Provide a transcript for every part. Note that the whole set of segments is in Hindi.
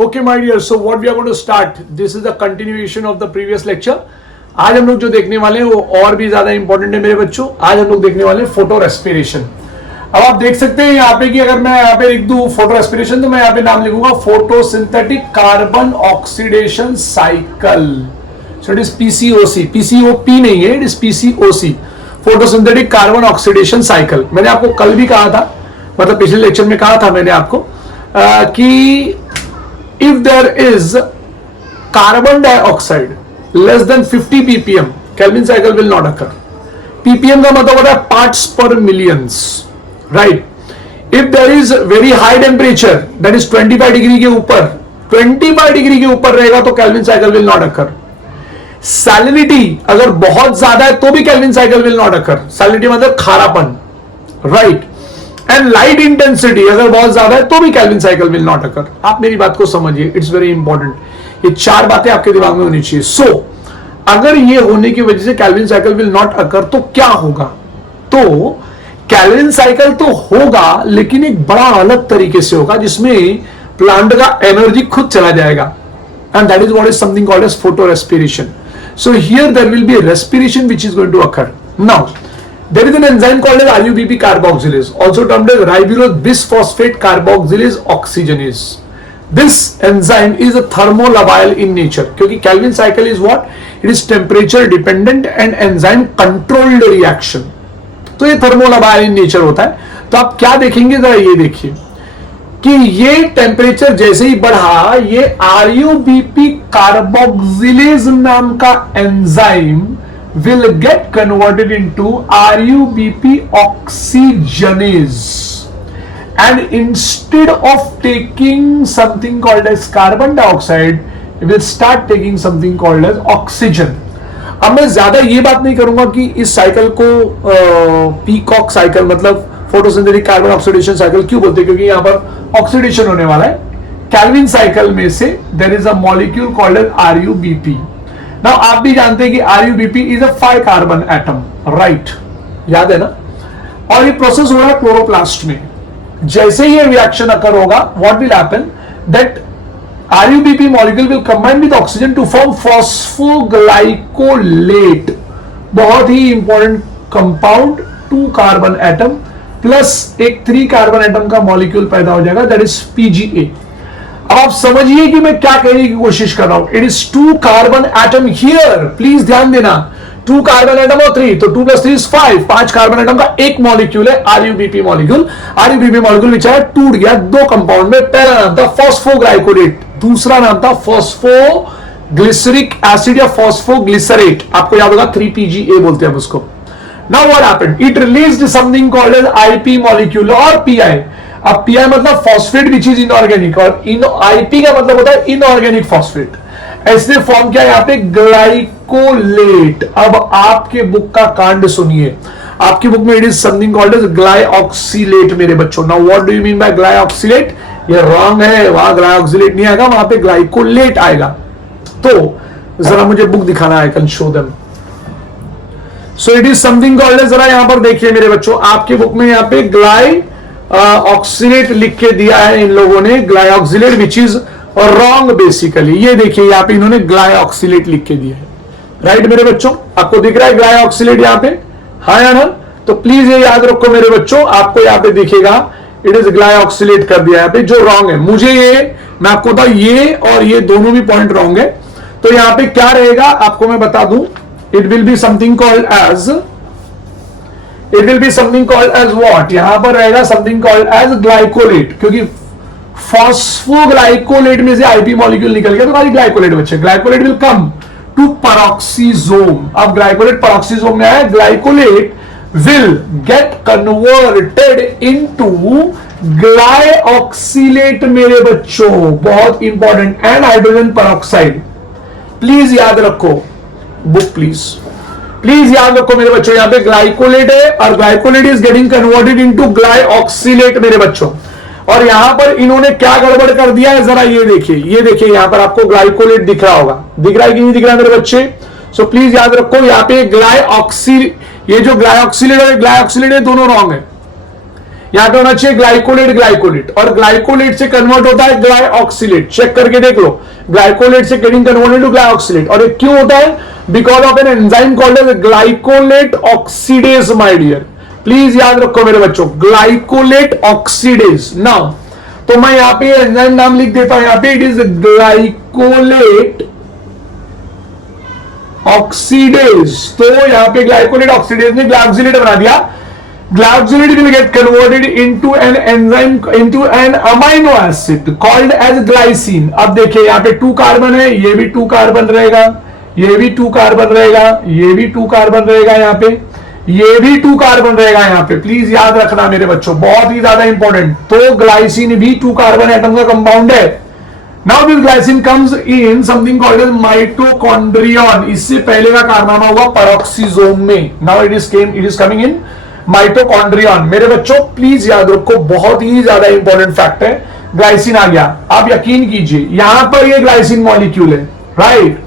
Okay, my dear. So what we are going to start. This is the continuation of the previous lecture. आज हम लोग जो देखने वाले हैं वो और भी ज्यादा इंपॉर्टेंट है मेरे बच्चों. आज हम लोग देखने वाले हैं फोटो रेस्पिरेशन. अब आप देख सकते हैं यहाँ पे कि अगर मैं यहाँ पे लिख दूं फोटो रेस्पिरेशन तो मैं यहाँ पे नाम लिखूंगा photosynthetic carbon oxidation cycle. So it is PCOC. PCOP नहीं है, it is PCOC, photosynthetic carbon oxidation cycle. मैंने आपको कल भी कहा था, मतलब पिछले लेक्चर में कहा था मैंने आपको कि if there is carbon dioxide less than 50 ppm, Kelvin cycle will not occur. ppm का मतलब होता है parts per millions, right? If there is very high temperature, that is 25 degree के ऊपर, 25 डिग्री के ऊपर रहेगा तो Kelvin cycle will not occur. Salinity अगर बहुत ज्यादा है तो भी Kelvin cycle will not occur. Salinity मतलब खारापन, right? एंड लाइट इंटेंसिटी अगर बहुत ज्यादा है तो भी कैल्विन साइकिल विल नॉट अकर. आप मेरी बात को समझिए, इट्स वेरी इंपॉर्टेंट. ये चार बातें आपके दिमाग में होनी चाहिए. सो अगर ये होने की वजह से कैल्विन साइकिल विल नॉट अकर तो क्या होगा? तो कैल्विन साइकिल तो होगा लेकिन एक बड़ा अलग तरीके से होगा जिसमें प्लांट का एनर्जी खुद चला जाएगा. And that is what is something called as photo respiration. So here there will be respiration which is going to occur. Now there is an enzyme called as RUBP carboxylase, also termed as ribulose bisphosphate carboxylase oxygenase. This enzyme is a thermolabile in nature क्योंकि Kelvin cycle is what? It is temperature dependent and enzyme controlled reaction. तो ये thermolabile in nature होता है. तो आप क्या देखेंगे, जरा ये देखिए कि ये टेम्परेचर जैसे ही बढ़ा, ये RUBP carboxylase नाम का enzyme will get converted into RUBP oxygenase, and instead of taking something called as carbon dioxide it will start taking something called as oxygen. अब मैं ज्यादा ये बात नहीं करूंगा कि इस साइकिल को पीकॉक साइकिल मतलब फोटोसिंथेटिक कार्बन ऑक्सीडेशन साइकिल क्यों बोलते हैं, क्योंकि यहाँ पर ऑक्सीडेशन होने वाला है. कैल्विन साइकिल में से there is a molecule called as RUBP. Now, आप भी जानते हैं कि RUBP is a 5 carbon atom, right? याद है ना? और ये प्रोसेस हो रहा है क्लोरोप्लास्ट में. जैसे ही ये रिएक्शन अकर होगा, what will happen that RUBP molecule will combine with oxygen to form phosphoglycolate. बहुत ही important compound, 2 carbon atom plus एक 3 कार्बन एटम का मॉलिक्यूल पैदा हो जाएगा, दैट इज PGA. अब आप समझिए कि मैं क्या कहने की कोशिश कर रहा हूं. It is 2 carbon atom here, please ध्यान देना. 2 कार्बन एटम और 3, तो 2 + 3 = 5. 5 कार्बन एटम का एक मॉलिक्यूल है RUBP मॉलिक्यूल. RUBP मॉलिक्यूल बेचारा टूट गया 2 कंपाउंड में. पहला नाम था फॉस्फोग्लाइकोलेट, दूसरा नाम था फॉस्फोग्लिसरिक एसिड या फॉस्फोग्लिसरेट. आपको याद होगा 3PGA बोलते हैं उसको. Now what happened, it released something called as IP molecule और PI. अब PI मतलब फॉस्फेट विच इज इनऑर्गेनिक, और IP का मतलब होता है इनऑर्गेनिक फॉस्फेट. ऐसे फॉर्म किया यहाँ पे ग्लाइकोलेट. अब आपके बुक का कांड सुनिए. आपकी बुक में it is something called as glyoxylate मेरे बच्चों. Now what do you mean by glyoxylate? ये रॉन्ग है, वहां ग्लाइऑक्सिलेट नहीं आएगा, वहां पे ग्लाइकोलेट आएगा. तो जरा मुझे बुक दिखाना, I can show them. So it is something called as, जरा यहां पर देखिए मेरे बच्चों, आपके बुक में यहाँ पे ऑक्सीलेट लिख के दिया है इन लोगों ने, glyoxylate which is wrong basically. ये देखिए यहाँ पे इन्होंने ग्लाइऑक्सिलेट लिख के दिया है, राइट मेरे बच्चों? आपको दिख रहा है ग्लाइऑक्सिलेट यहाँ पे, हाँ या ना? तो प्लीज ये याद रखो मेरे बच्चों, आपको यहाँ पे दिखेगा इट इज ग्लाइऑक्सिलेट कर दिया यहाँ पे, जो रॉन्ग है. मुझे ये मैं आपको बता, ये और ये दोनों भी पॉइंट रॉन्ग है. तो यहाँ पे क्या रहेगा आपको मैं बता दूं, it will be something called as, it will be something called as what? यहां पर रहेगा something called as glycolate, क्योंकि फॉस्फोग्लाइकोलेट में से IP मॉलिक्यूल निकल गया तो खाली ग्लाइकोलेट बचे. Glycolate will come to peroxisome. अब ग्लाइकोलेट पेरोक्सीसोम में आया, glycolate will get converted into glyoxylate मेरे बच्चों, बहुत important, and hydrogen peroxide. Please याद रखो बुक, प्लीज याद रखो मेरे बच्चों, यहां पे ग्लाइकोलेट है और glycolate is getting converted into glyoxylate मेरे बच्चों. और यहां पर इन्होंने क्या गड़बड़ कर दिया है, जरा ये देखिए, ये देखिए यहां पर आपको ग्लाइकोलेट दिख रहा होगा, दिख रहा है कि नहीं दिख रहा है मेरे बच्चे? सो प्लीज याद रखो, यहाँ पे ये जो ग्लाइऑक्सिलेट और ग्लाइऑक्सिलेट है दोनों रॉन्ग है. यहां पे होना चाहिए ग्लाइकोलेट ग्लाइकोलेट, और ग्लाइकोलेट से कन्वर्ट होता है ग्लाइऑक्सिलेट, चेक करके देख लो, ग्लाइकोलेट से गेटिंग कन्वर्टेड टू ग्लाइऑक्सिलेट। और ये क्यों होता है? Because of an enzyme called as glycolate oxidase my dear, please याद रखो मेरे बच्चों, ग्लाइकोलेट ऑक्सीडेज। नाउ तो मैं यहां पे एंजाइम नाम लिख देता हूं, यहां पे इट इज ग्लाइकोलेट ऑक्सीडेज। तो यहां पे ग्लाइकोलेट ऑक्सीडेज ने ग्लाइकोलेट बना दिया। Glycolate will get converted into an enzyme into an amino acid called as glycine। अब देखिए यहां पे 2 कार्बन है, ये भी 2 कार्बन रहेगा, ये भी 2 कार्बन रहेगा, ये भी 2 कार्बन रहेगा, यहां पे ये भी 2 कार्बन रहेगा यहां पे, प्लीज याद रखना मेरे बच्चों, बहुत ही ज्यादा इंपॉर्टेंट। तो ग्लाइसिन भी 2 कार्बन एटम का कंपाउंड है। Now this glycine comes in something called as mitochondrion, इससे पहले का कारनामा हुआ पेरोक्सिसोम में। Now it is coming in mitochondrion. मेरे बच्चों प्लीज याद रखो, बहुत ही ज्यादा इंपॉर्टेंट फैक्ट है। ग्लाइसिन आ गया, आप यकीन कीजिए यहां पर ये ग्लाइसिन मॉलिक्यूल है, राइट।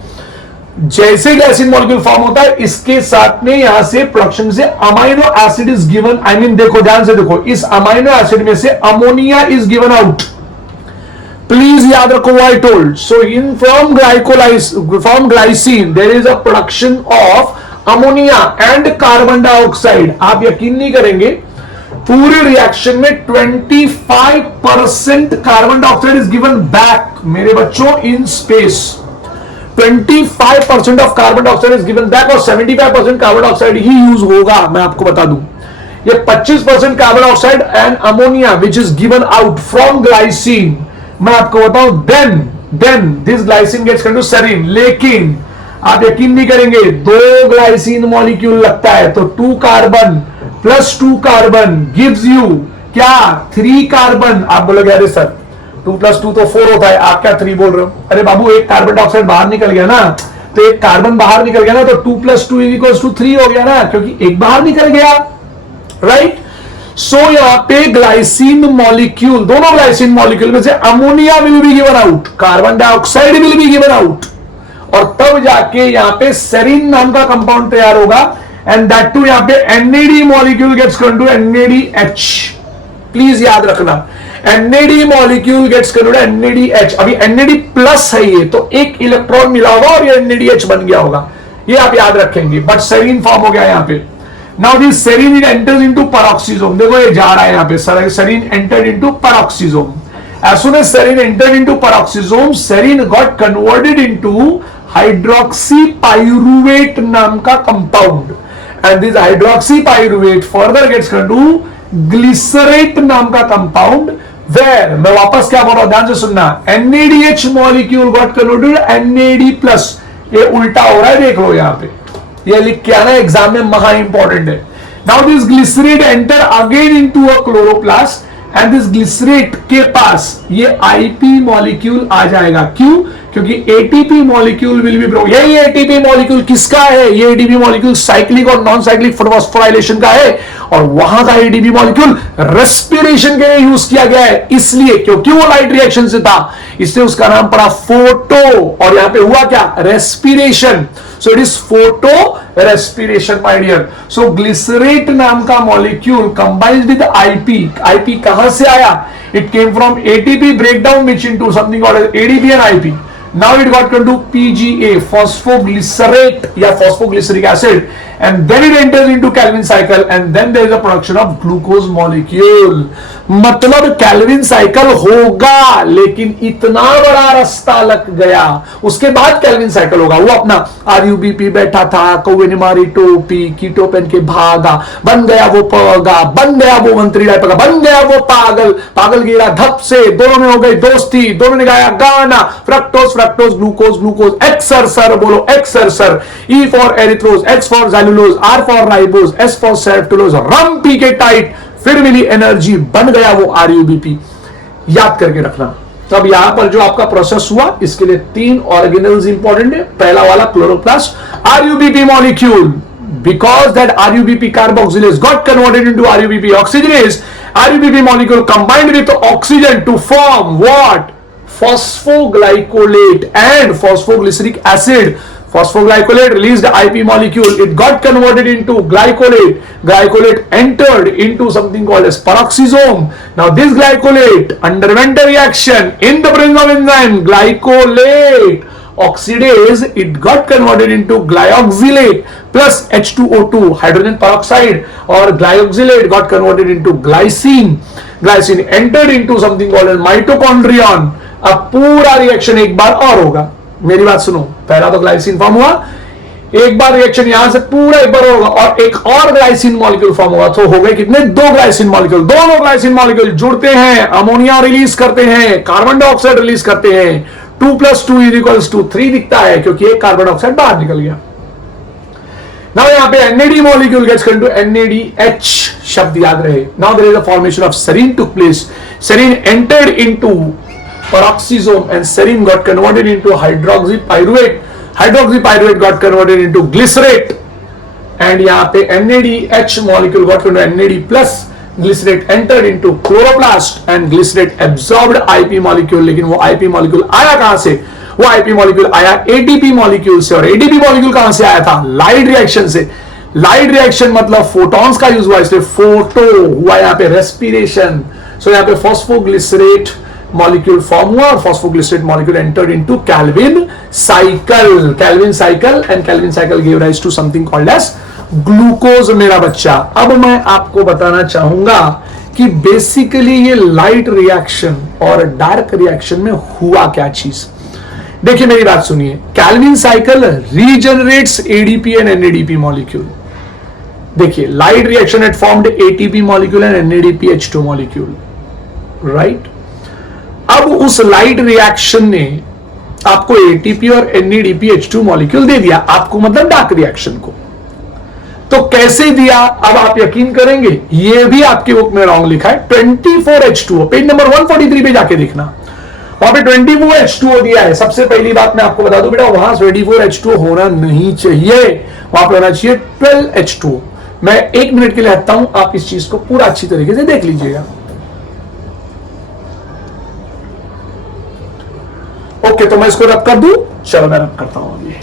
जैसे ग्लाइसिन मॉलिक्यूल फॉर्म होता है, इसके साथ में यहां से प्रोडक्शन से amino acid is given, I mean देखो ध्यान से देखो, इस अमाइनो एसिड में से ammonia is given out. Please याद रखो what I told. So in from glycine there is a production of ammonia and carbon dioxide. आप यकीन नहीं करेंगे, पूरे रिएक्शन में 25% carbon dioxide is given back मेरे बच्चों in space. 25% of carbon dioxide is given back, और 75% कार्बन डाइऑक्साइड ही यूज होगा। मैं आपको बता दूं, ये 25% carbon dioxide and ammonia which is given out from glycine. मैं आपको बताऊं, then this glycine gets into serine. लेकिन आप यकीन नहीं करेंगे, 2 ग्लाइसिन मॉलिक्यूल लगता है, तो 2 carbon plus 2 carbon gives you क्या? 3 कार्बन। आप बोलोगे अरे सर 2 + 2 तो 4 होता है, आप क्या 3 बोल रहे हो? अरे बाबू, एक कार्बन डाइऑक्साइड बाहर निकल गया ना, तो एक कार्बन बाहर निकल गया ना, तो 2 + 2 = 3 हो गया ना, क्योंकि एक बाहर निकल गया, राइट। सो यहां पे ग्लाइसिन मॉलिक्यूल, दोनों ग्लाइसिन मॉलिक्यूल में से ammonia will be given out, carbon dioxide will be given out, और तब जाके यहां पे सेरीन नाम का कंपाउंड तैयार होगा। एंड दैट टू यहां पे NAD molecule gets converted to NADH। Please याद रखना, NAD molecule gets converted NADH। अभी NAD प्लस है ये, तो एक इलेक्ट्रॉन मिला होगा और ये NADH बन गया होगा, ये आप याद रखेंगे। बट सेरीन फॉर्म हो गया यहां पे। Now this serine it enters into peroxisome. देखो ये जा रहा है यहां पे, serine entered into peroxisome. As soon as serine entered into peroxisome, serine got converted into hydroxypyruvate नाम का compound, and this hydroxypyruvate further gets into glycerate नाम का कंपाउंड, where मैं वापस क्या बोल रहा हूं, ध्यान से सुनना, NADH molecule got converted to NAD+। ये उल्टा हो रहा है, देख लो यहां पे, ये लिख के आना एग्जाम में, महा इंपॉर्टेंट है। Now this glycerate enter again into a chloroplast, and this glycerate के पास ये आईपी मॉलिक्यूल आ जाएगा। क्यों? क्योंकि ATP molecule will be broken. यही एटीपी मॉलिक्यूल किसका है? ये एटीपी मॉलिक्यूल साइक्लिक और नॉन साइक्लिक फॉस्फोराइलेशन का है, और वहां का एटीपी मॉलिक्यूल रेस्पिरेशन के लिए यूज किया गया है, इसलिए क्योंकि वो लाइट रिएक्शन से था, इसलिए उसका नाम पड़ा फोटो, और यहां पे हुआ क्या? Respiration. So it is photo respiration my dear. So glycerate नाम का molecule combined with IP. IP कहां से आया? It came from ATP breakdown which into something called ADP and IP. Now it got into PGA, phosphoglycerate या phosphoglyceric acid, and then it enters into Calvin cycle, and then there is a production of glucose molecule। मतलब कैल्विन साइकिल होगा, लेकिन इतना बड़ा रास्ता लग गया, उसके बाद कैल्विन साइकिल होगा। वो अपना RUBP बैठा था, कौवे ने मारी टोपी, कीटो पहन के भागा, बन गया वो पगा, बन गया वो मंत्री पगा, बन गया वो पागल, पागल गिरा धप से, दोनों में हो गई दोस्ती, दोनों ने गाया गाना, फ्रक्टोज फ्रक्टोज ग्लूकोज ग्लूकोज, एक्सर सर बोलो एक्सर sir, E for erythrose, X for xylulose, R for ribose, S for septulose, rum पी के टाइट, फिर मिली एनर्जी, बन गया वो RUBP। याद करके रखना। तो अब यहां पर जो आपका प्रोसेस हुआ, इसके लिए 3 ऑर्गेनेल्स इंपॉर्टेंट है। पहला वाला chloroplast, RUBP molecule, because that RUBP carboxylase got converted into RUBP oxygenase, RUBP molecule combined with oxygen to form what? Phosphoglycolate and phosphoglyceric acid, Phosphoglycolate released IP molecule. It got converted into glycolate. Glycolate entered into something called as peroxisome. Now this glycolate underwent a reaction in the presence of enzyme glycolate oxidase. It got converted into glyoxylate plus H2O2 hydrogen peroxide, or glyoxylate got converted into glycine. Glycine entered into something called as mitochondrion. अब पूरा रिएक्शन एक बार और होगा. मेरी बात सुनो, पहला तो ग्लाइसिन फॉर्म हुआ, एक बार रिएक्शन यहां से पूरा एक बार होगा और एक और ग्लाइसिन मॉलिक्यूल फॉर्म होगा. तो हो गए कितने? दो ग्लाइसिन मॉलिक्यूल. दोनों ग्लाइसिन मॉलिक्यूल जुड़ते हैं, अमोनिया रिलीज करते हैं, कार्बन डाइऑक्साइड रिलीज करते हैं. 2 + 2 = 3 दिखता है क्योंकि एक कार्बन डाइऑक्साइड बाहर निकल गया. नाउ यहां पे NAD molecule gets into NADH. शब्द याद रहे. Now there is a formation of serine took place. Serine entered into peroxisome and serine got converted into hydroxypyruvate. Hydroxypyruvate got converted into glycerate, and यहाँ पे NADH molecule got into NAD plus. Glycerate entered into chloroplast and glycerate absorbed IP molecule. लेकिन वो IP molecule आया कहां से? वो IP molecule आया ATP molecule से. और ATP molecule कहां से आया था? लाइट रिएक्शन से. लाइट रिएक्शन मतलब फोटॉन्स का यूज हुआ, इसलिए फोटो हुआ यहाँ पे रेस्पिरेशन. सो यहाँ पे फॉस्फोग्लिसरेट मॉलिक्यूल फॉर्म हुआ और phosphoglycerate molecule entered into Calvin cycle. Calvin cycle and Calvin cycle give rise to something called as glucose. मेरा बच्चा, अब मैं आपको बताना चाहूंगा कि बेसिकली ये लाइट रिएक्शन और डार्क रिएक्शन में हुआ क्या चीज. देखिए मेरी बात सुनिए. Calvin cycle regenerates ADP and NADP molecule. देखिए light reaction it formed ATP molecule and NADPH2 molecule, right. अब उस लाइट रिएक्शन ने आपको एटीपी और NADPH2 मॉलिक्यूल दे दिया, आपको मतलब डार्क रिएक्शन को. तो कैसे दिया? अब आप यकीन करेंगे, ये भी आपकी बुक में रॉन्ग लिखा है. 24H2O, पेज नंबर 143 पे जाके देखना, वहां पे 24H2O दिया है. सबसे पहली बात मैं आपको बता दूं बेटा, वहां 24H2O होना नहीं चाहिए, वहां पे होना चाहिए 12H2O. मैं 1 मिनट के लिए हटता हूं, आप इस चीज को पूरा अच्छी तरीके से देख लीजिएगा. ओके, तो मैं इसको रब कर दूं. चलो मैं रब करता हूं अभी.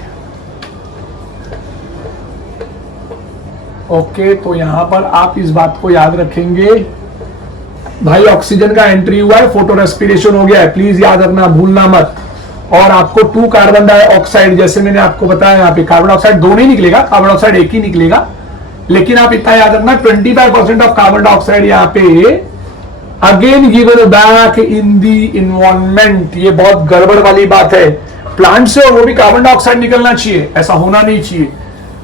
ओके, तो यहां पर आप इस बात को याद रखेंगे भाई, ऑक्सीजन का एंट्री हुआ है, फोटो रेस्पिरेशन हो गया है, प्लीज याद रखना, भूलना मत. और आपको 2 कार्बन डाइऑक्साइड, जैसे मैंने आपको बताया, यहाँ पे कार्बन डाइऑक्साइड 2 नहीं निकलेगा, कार्बन डाइऑक्साइड 1 ही निकलेगा. लेकिन आप इतना याद रखना, 25% ऑफ कार्बन डाइऑक्साइड यहाँ पे again given back in the environment. ये बहुत गड़बड़ वाली बात है. प्लांट से और वो भी कार्बन डाइऑक्साइड निकलना चाहिए, ऐसा होना नहीं चाहिए.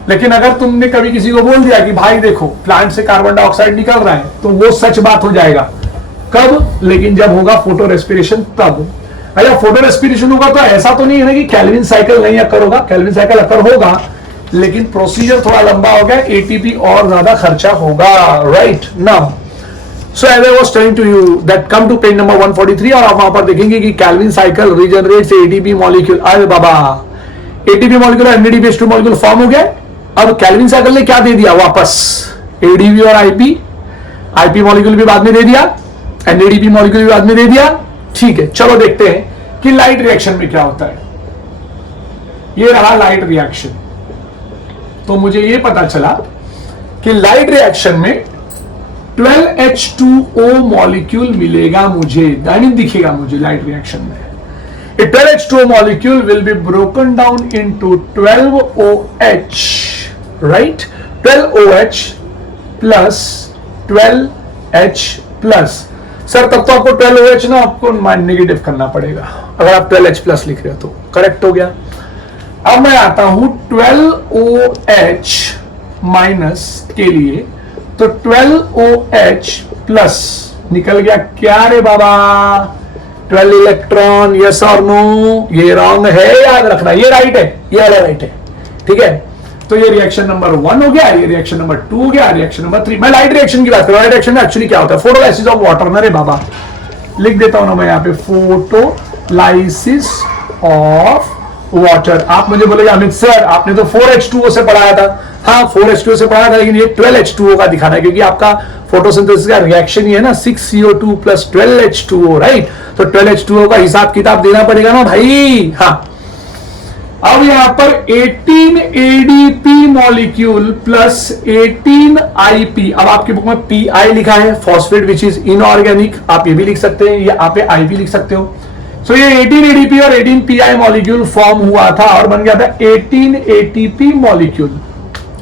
लेकिन अगर तुमने कभी किसी को बोल दिया कि भाई देखो प्लांट से कार्बन डाइऑक्साइड निकल रहा है, तो वो सच बात हो जाएगा. कब? लेकिन जब होगा फोटो रेस्पिरेशन तब. अच्छा, फोटो रेस्पिरेशन होगा तो ऐसा तो नहीं है ना कि कैल्विन साइकिल नहीं अकर होगा. कैल्विन साइकिल अकर होगा, लेकिन प्रोसीजर थोड़ा लंबा हो गया, एटीपी और ज्यादा खर्चा होगा, right. Now so as I was telling to you that come to page number 143, और आप वहां पर देखेंगे कि Calvin cycle regenerates ATP molecule. अरे बाबा, एटीपी मॉलिक्यूल और NADPH2 मॉलिक्यूल फॉर्म हो गया. अब कैल्विन साइकिल ने क्या दे दिया वापस? एडीपी और आईपी मॉलिक्यूल भी बाद में दे दिया, NADP मॉलिक्यूल भी बाद में दे दिया. ठीक है, चलो देखते हैं कि लाइट रिएक्शन में क्या होता है. ये रहा लाइट रिएक्शन. तो मुझे ये पता चला कि लाइट रिएक्शन में 12H2O मॉलिक्यूल मिलेगा मुझे, दिखेगा मुझे लाइट रिएक्शन में. A 12H2O molecule will be broken down into 12OH, right? 12OH plus 12H plus. Sir तब तो आपको 12OH ना आपको नेगेटिव करना पड़ेगा. अगर आप 12H प्लस लिख रहे हो तो करेक्ट हो गया. अब मैं आता हूं 12OH माइनस के लिए, तो 12OH प्लस निकल गया क्या रे बाबा? 12 इलेक्ट्रॉन. यस और नो? ये रॉन्ग है, याद रखना. ये राइट है, ये वाला राइट है. ठीक है, तो ये रिएक्शन नंबर 1 हो गया, ये रिएक्शन नंबर 2 हो गया, रिएक्शन नंबर 3. मैं लाइट रिएक्शन की बात कर रहा हूं. लाइट रिएक्शन में एक्चुअली क्या होता है? फोटोलाइसिस ऑफ वाटर ना रे बाबा. लिख देता हूं ना मैं यहाँ पे, फोटोलाइसिस ऑफ वाटर. आप मुझे बोलेंगे अमित सर आपने तो 4H2O से पढ़ाया था. हाँ 4H2O से पढ़ाया था, लेकिन ये 12H2O का दिखाना है क्योंकि आपका फोटोसिंथेसिस का रिएक्शन ही है ना 6CO2 प्लस 12H2O, राइट. तो 12H2O का हिसाब किताब देना पड़ेगा ना भाई. हाँ, अब यहां पर 18 एडीपी मॉलिक्यूल प्लस 18 आईपी, अब आपकी बुक में पीआई लिखा है, फॉस्फेट विच इज इनऑर्गेनिक, आप ये भी लिख सकते हैं, या आप आईपी लिख सकते हो। सो ये 18 एडीपी और 18 पीआई मॉलिक्यूल फॉर्म हुआ था और बन गया था 18 ATP molecule,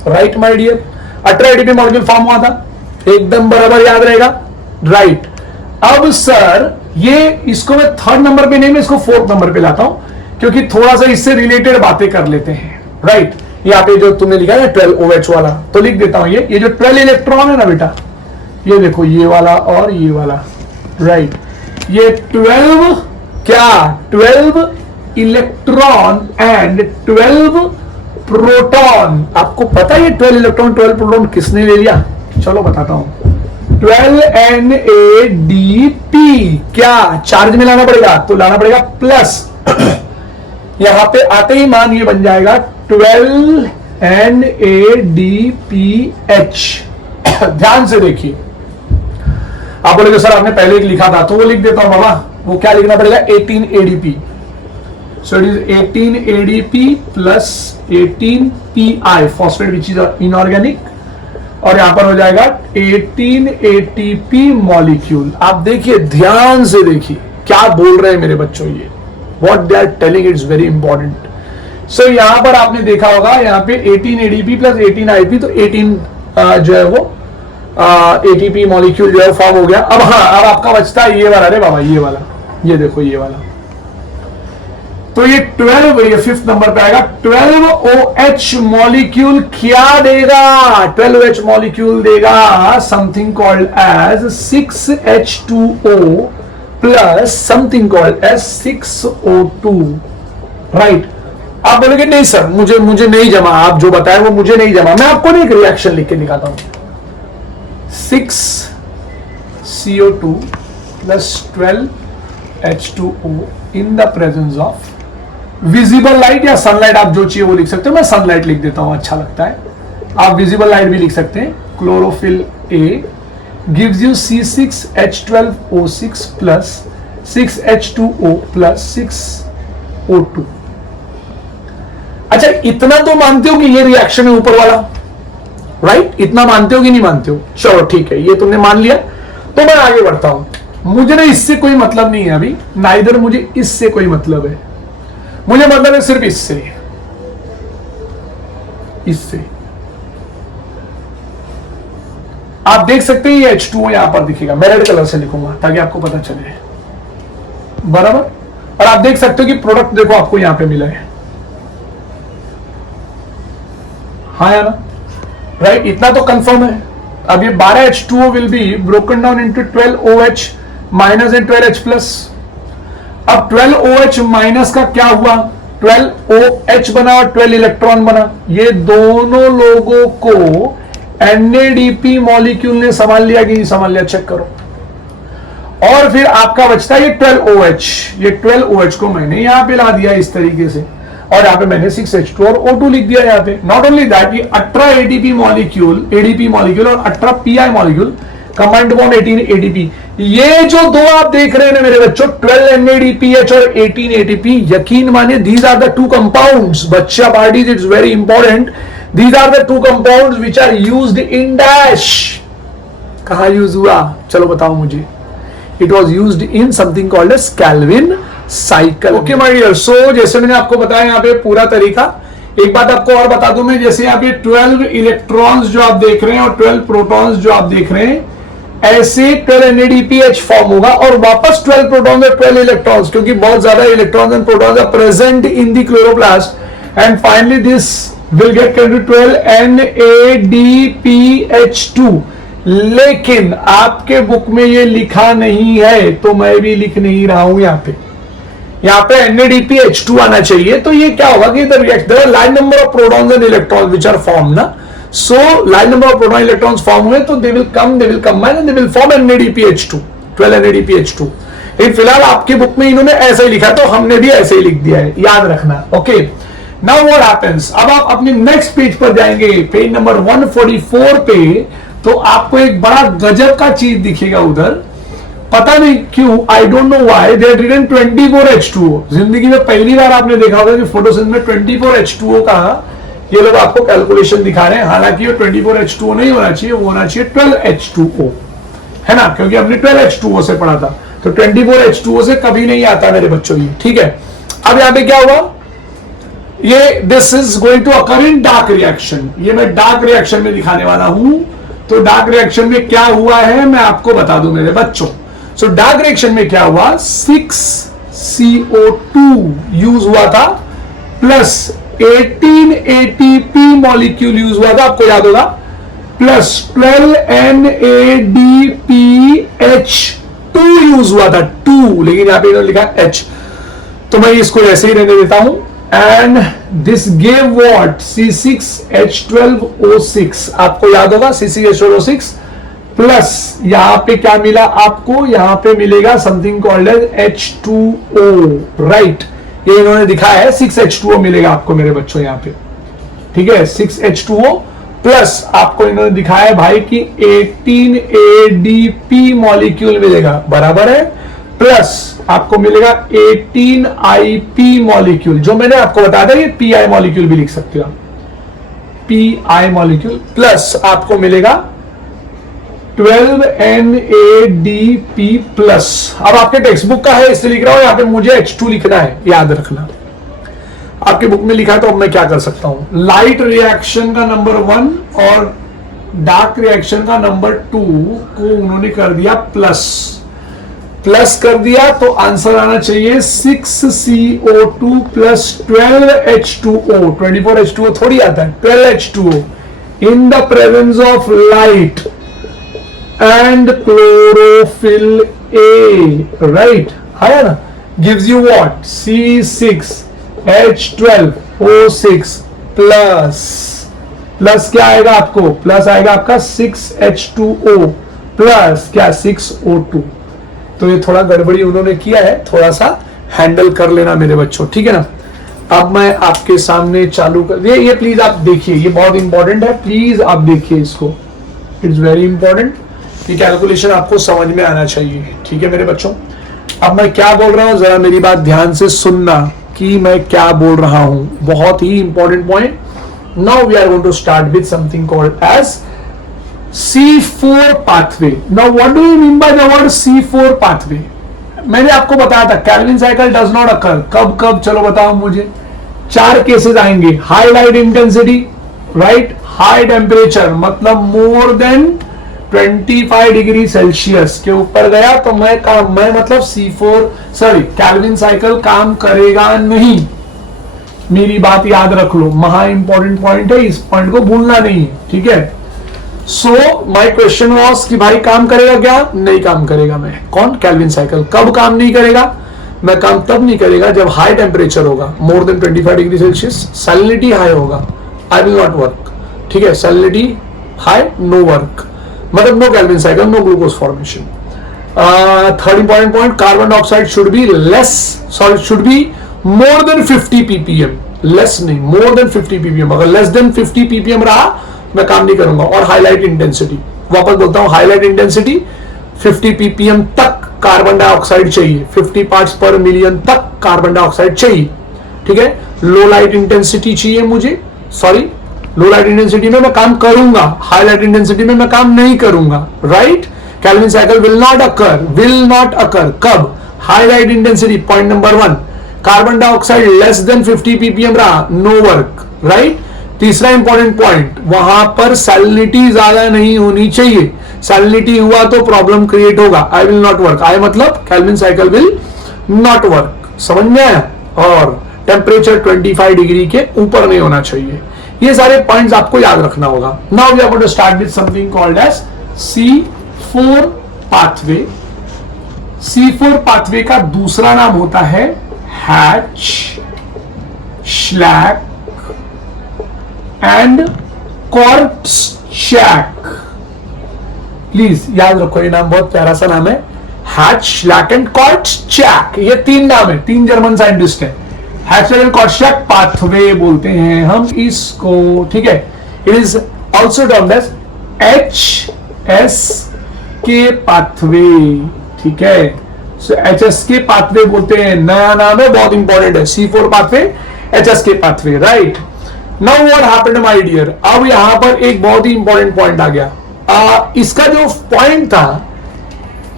right my dear. 18 ATP molecule form हुआ था, एकदम बराबर याद रहेगा, राइट। अब सर ये इसको मैं थर्ड नंबर पे नहीं, मैं इसको फोर्थ नंबर पे लाता हूं क्योंकि थोड़ा सा इससे रिलेटेड बातें कर लेते हैं, राइट। यहाँ पे जो तुमने लिखा है 12OH वाला, तो लिख देता हूं ये जो 12 इलेक्ट्रॉन है ना बेटा, ये देखो ये वाला और ये वाला, राइट। ये 12 क्या, 12 इलेक्ट्रॉन एंड 12 प्रोटॉन। आपको पता है ये 12 इलेक्ट्रॉन 12 प्रोटॉन किसने ले लिया, चलो बताता हूं। 12NADP, क्या चार्ज में लाना पड़ेगा, तो लाना पड़ेगा प्लस, यहां पे आते ही मान ये बन जाएगा 12NADPH। ध्यान से देखिए, आप बोलेगे सर आपने पहले एक लिखा था, तो वो लिख देता हूं बाबा, वो क्या लिखना पड़ेगा 18 ADP। So it is 18 ADP plus 18 PI, phosphate which is inorganic, और यहां पर हो जाएगा 18 ATP मॉलिक्यूल। आप देखिए, ध्यान से देखिए क्या बोल रहे हैं मेरे बच्चों, ये what they are telling, it's very important. So यहां पर आपने देखा होगा, यहां पे 18 ADP प्लस 18 IP, तो 18 जो है वो ATP मॉलिक्यूल जो है फॉर्म हो गया। अब हाँ, अब आपका बचता है ये वाला, अरे बाबा ये वाला, ये देखो ये वाला, तो ये 12, ये फिफ्थ नंबर पे आएगा। 12OH मॉलिक्यूल क्या देगा, 12OH मॉलिक्यूल देगा something called as 6H2O plus something called as 6O2, right. आप बोलोगे नहीं सर मुझे नहीं जमा, आप जो बताए वो मुझे नहीं जमा, मैं आपको नहीं एक रिएक्शन लिख के दिखाता हूं। 6CO2 plus 12H2O in the presence of visible light या सनलाइट, आप जो चाहिए वो लिख सकते हो, मैं सनलाइट लिख देता हूं, अच्छा लगता है। आप विजिबल लाइट भी लिख सकते हैं। Chlorophyll A gives you C6H12O6 plus 6H2O plus 6O2। अच्छा, इतना तो मानते हो कि ये रिएक्शन है ऊपर वाला, राइट? इतना मानते हो कि नहीं मानते हो? चलो ठीक है, ये तुमने मान लिया, तो मैं आगे बढ़ता हूं। मुझे ना इससे कोई मतलब नहीं है अभी, नाइदर मुझे इससे कोई मतलब है, मुझे मतलब है सिर्फ इससे आप देख सकते हैं ये H2O यहां पर दिखेगा, मैं रेड कलर से लिखूंगा ताकि आपको पता चले, बराबर। और आप देख सकते हो कि प्रोडक्ट देखो आपको यहां पे मिला है, हाँ या ना, राइट? इतना तो कंफर्म है। अब ये 12H2O will be broken down into 12OH minus and 12H plus. अब 12OH माइनस का क्या हुआ, 12OH बना और 12 इलेक्ट्रॉन बना। ये दोनों लोगों को NADP मॉलिक्यूल ने संभाल लिया कि नहीं संभाल लिया, चेक करो। और फिर आपका बचता है ये 12OH, ये 12OH को मैंने यहां पे ला दिया इस तरीके से, और यहां पे मैंने 6H2 और O2 लिख दिया यहां पे। नॉट ओनली दैट, ये 18 ADP मॉलिक्यूल और 18 PI molecule combined bond 18 ADP। ये जो दो आप देख रहे हैं ना मेरे बच्चों, 12 NADPH और 18 ATP, यकीन मानिए these are the two compounds, बच्चा parties, it's very important, these are the two compounds which are used in dash. कहां यूज हुआ, चलो बताओ मुझे। It was used in something called as Calvin cycle. Okay my dear, so जैसे मैंने आपको बताया यहाँ पे पूरा तरीका। एक बात आपको और बता दूं मैं, जैसे यहाँ पे 12 इलेक्ट्रॉन्स जो आप देख रहे हैं और 12 प्रोटॉन्स जो आप देख रहे हैं, ऐसे 12 NADPH फॉर्म होगा और वापस 12 प्रोटॉन्स और 12 इलेक्ट्रॉन्स, क्योंकि बहुत ज्यादा electrons and protons are present in the chloroplast, and finally this will get to 12 NADPH2। लेकिन आपके बुक में ये लिखा नहीं है, तो मैं भी लिख नहीं रहा हूं यहाँ पे NADPH2 आना चाहिए। तो ये क्या होगा कि there are large number of protons and electrons which are formed ना, so large number of proton electrons form हुए, तो they will combine and they will form NADPH2, 12 NADPH2। लेकिन फिलहाल आपके बुक में इन्होंने ऐसे ही लिखा, तो हमने भी ऐसे ही लिख दिया है, याद रखना। ओके, नाउ व्हाट हैपेंस, अब आप अपने नेक्स्ट पेज पर जाएंगे, पेज नंबर 144 पे, तो आपको एक बड़ा गजब का चीज दिखेगा उधर। पता नहीं क्यों, I don't know why they written 24H2O। जिंदगी में पहली बार आपने देखा होगा कि फोटोसिंथेसिस में 24H2O का ये लोग आपको कैलकुलेशन दिखा रहे हैं। हालांकि ये 24H2O नहीं होना चाहिए, वो होना चाहिए 12H2O, है ना, क्योंकि हमने 12H2O से पढ़ा था। तो 24H2O से कभी नहीं आता मेरे बच्चों ये, ठीक है। अब यहां पे क्या हुआ, ये this is going to occur in dark reaction. ये मैं डार्क रिएक्शन में दिखाने वाला हूं। तो डार्क रिएक्शन में क्या हुआ है मैं आपको बता दूं मेरे बच्चों। सो डार्क रिएक्शन में क्या हुआ, 6CO2 यूज हुआ था प्लस 18 ATP मॉलिक्यूल यूज हुआ था, आपको याद होगा, प्लस 12 NADPH2 यूज हुआ था, 2, लेकिन यहां पे इन्होंने लिखा H, तो मैं इसको ऐसे ही रहने देता हूं। And this gave what, C6H12O6, आपको याद होगा C6H12O6 प्लस यहां पे क्या मिला आपको, यहां पे मिलेगा something called as H2O, right. ये इन्होंने दिखाया है 6H2O मिलेगा आपको मेरे बच्चों यहां पे, ठीक है, 6H2O प्लस आपको इन्होंने दिखाया है भाई कि 18 ADP मॉलिक्यूल मिलेगा, बराबर है, प्लस आपको मिलेगा 18 IP मॉलिक्यूल, जो मैंने आपको बताया था, ये PI मॉलिक्यूल भी लिख सकते हो, PI मॉलिक्यूल, प्लस आपको मिलेगा 12 NADP प्लस। अब आपके टेक्स्ट बुक का है इसलिए लिख रहा हूं, यहां पे मुझे H2 लिखना है, याद रखना। आपके बुक में लिखा है तो अब मैं क्या कर सकता हूं, लाइट रिएक्शन का नंबर 1 और डार्क रिएक्शन का नंबर 2 को उन्होंने कर दिया प्लस कर दिया, तो आंसर आना चाहिए 6CO2 प्लस 12H2O। 24H2O थोड़ी आता है, 12H2O in the presence of light and chlorophyll A, right, है ना, gives you what, C6H12O6 plus क्या आएगा आपको, प्लस आएगा आपका 6H2O प्लस क्या 6O2। तो ये थोड़ा गड़बड़ी उन्होंने किया है, थोड़ा सा हैंडल कर लेना मेरे बच्चों, ठीक है ना। अब मैं आपके सामने चालू कर ये प्लीज आप देखिए, ये बहुत इंपॉर्टेंट है, प्लीज आप देखिए इसको, इट्स वेरी इंपॉर्टेंट। ये कैलकुलेशन आपको समझ में आना चाहिए, ठीक है मेरे बच्चों। अब मैं क्या बोल रहा हूं, जरा मेरी बात ध्यान से सुनना कि मैं क्या बोल रहा हूं, बहुत ही important point. Now we are going to start with something called as C4 pathway. Now what do you mean by the word C4 pathway? मैंने आपको बताया था Calvin cycle does not occur, कब चलो बताओ मुझे। 4 केसेस आएंगे, high light intensity, right, high temperature मतलब मोर देन 25 डिग्री सेल्सियस के ऊपर गया तो मैं मतलब कैल्विन साइकिल काम करेगा नहीं। मेरी बात याद रख लो, महा इंपॉर्टेंट पॉइंट है, इस पॉइंट को भूलना नहीं, ठीक है। सो माय क्वेश्चन वाज कि भाई काम करेगा क्या, नहीं काम करेगा। मैं कौन, कैल्विन साइकिल कब काम नहीं करेगा, मैं काम तब नहीं करेगा जब हाई टेम्परेचर होगा, more than 25 degree Celsius, salinity high होगा, आई विल नॉट वर्क, ठीक है, सैलिनिटी हाई, नो वर्क, मतलब no Calvin cycle, no glucose formation. Third important point, carbon dioxide should be should be more than 50 ppm, less नहीं, मोर देन 50 ppm। अगर लेस देन 50 ppm रहा मैं काम नहीं करूंगा। और हाईलाइट इंटेंसिटी, वापस बोलता हूं, हाईलाइट इंटेंसिटी 50 ppm तक कार्बन डाइऑक्साइड चाहिए, 50 पार्ट्स पर मिलियन तक कार्बन डाइऑक्साइड चाहिए, ठीक है। लो लाइट इंटेंसिटी चाहिए मुझे, सॉरी, लो लाइट इंटेंसिटी में मैं काम करूंगा, हाईलाइट इंटेंसिटी में मैं काम नहीं करूंगा, right. Calvin cycle will not occur कब, high light intensity, point number 1। Carbon dioxide less than 50 ppm रहा, नो वर्क, राइट। तीसरा इंपॉर्टेंट पॉइंट, वहां पर सैलिनिटी ज्यादा नहीं होनी चाहिए, सैलिनिटी हुआ तो प्रॉब्लम क्रिएट होगा, आई विल नॉट वर्क, आई मतलब kelvin cycle will not work, समझ में आया। और टेम्परेचर 25 डिग्री के ऊपर नहीं होना चाहिए। ये सारे पॉइंट्स आपको याद रखना होगा। Now we are going to start with something called as C4 pathway. C4 pathway का दूसरा नाम होता है Hatch, Slack and Kortschak. Please याद रखो, ये नाम बहुत प्यारा सा नाम है, हैच, श्लैक एंड कॉर्ट्सचैक। ये 3 नाम है, 3 जर्मन साइंटिस्ट है। Hatch, Slack and Kortschak pathway बोलते हैं हम इसको, ठीक है। It is also termed as HSK pathway, ठीक है, सो HSK पाथवे बोलते हैं, नया नाम है, बहुत इंपॉर्टेंट है, C4 pathway, HSK pathway, right. Now what happened my dear, अब यहां पर एक बहुत ही इंपॉर्टेंट पॉइंट आ गया। इसका जो पॉइंट था,